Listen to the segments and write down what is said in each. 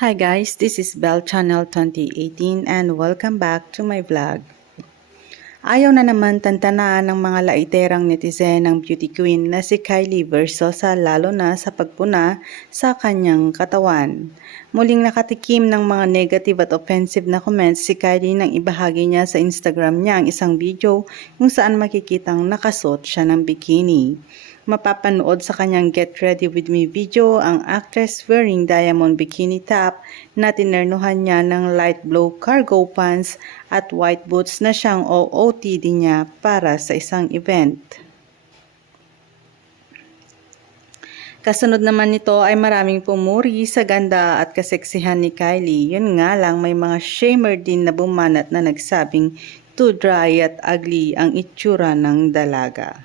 Hi guys, this is Bell Channel 2018 and welcome back to my vlog. Ayaw na naman tantanaan ng mga laiterang netizen ng beauty queen na si Kylie Versosa lalo na sa pagpuna sa kanyang katawan. Muling nakatikim ng mga negative at offensive na comments si Kylie nang ibahagi niya sa Instagram niya ang isang video kung saan makikitang nakasuot siya ng bikini. Mapapanood sa kanyang Get Ready With Me video ang actress wearing diamond bikini top na tinernuhan niya ng light blue cargo pants at white boots na siyang OOTD niya para sa isang event. Kasunod naman nito ay maraming pumuri sa ganda at kaseksihan ni Kylie. Yun nga lang may mga shamer din na bumanat na nagsabing too dry at ugly ang itsura ng dalaga.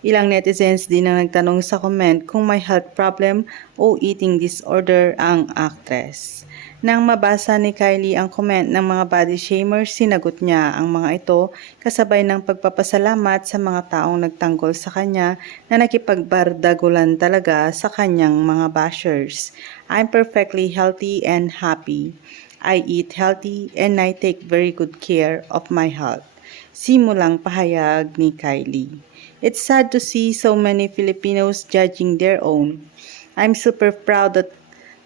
Ilang netizens din ang nagtanong sa comment kung may health problem o eating disorder ang actress. Nang mabasa ni Kylie ang comment ng mga body shamers, sinagot niya ang mga ito kasabay ng pagpapasalamat sa mga taong nagtanggol sa kanya na nakipagbardagulan talaga sa kanyang mga bashers. I'm perfectly healthy and happy. I eat healthy and I take very good care of my health. Simulang pahayag ni Kylie. It's sad to see so many Filipinos judging their own. I'm super proud that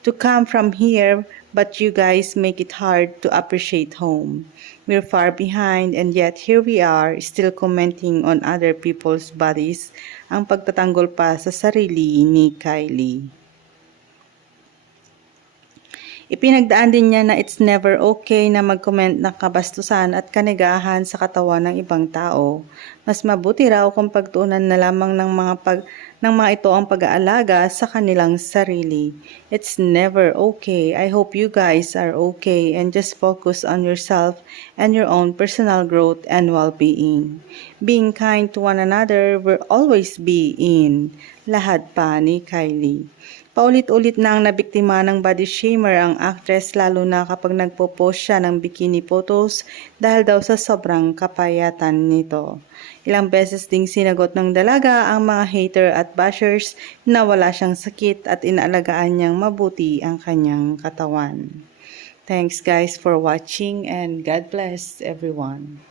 to come from here, but you guys make it hard to appreciate home. We're far behind and yet here we are still commenting on other people's bodies ang pagtatanggol pa sa sarili ni Kylie. Ipinagdaan din niya na it's never okay na mag-comment ng kabastusan at kanigahan sa katawan ng ibang tao. Mas mabuti raw kung pagtuunan na lamang ng mga pag ng mga ito ang pag-aalaga sa kanilang sarili. It's never okay. I hope you guys are okay and just focus on yourself and your own personal growth and well-being. Being kind to one another will always be in. Lahad pa ni Kylie. Paulit-ulit na ang nabiktima ng body shamer ang actress lalo na kapag nagpo-post siya ng bikini photos dahil daw sa sobrang kapayatan nito. Ilang beses ding sinagot ng dalaga ang mga hater bashers na wala siyang sakit at inaalagaan niyang mabuti ang kanyang katawan. Thanks guys for watching and God bless everyone.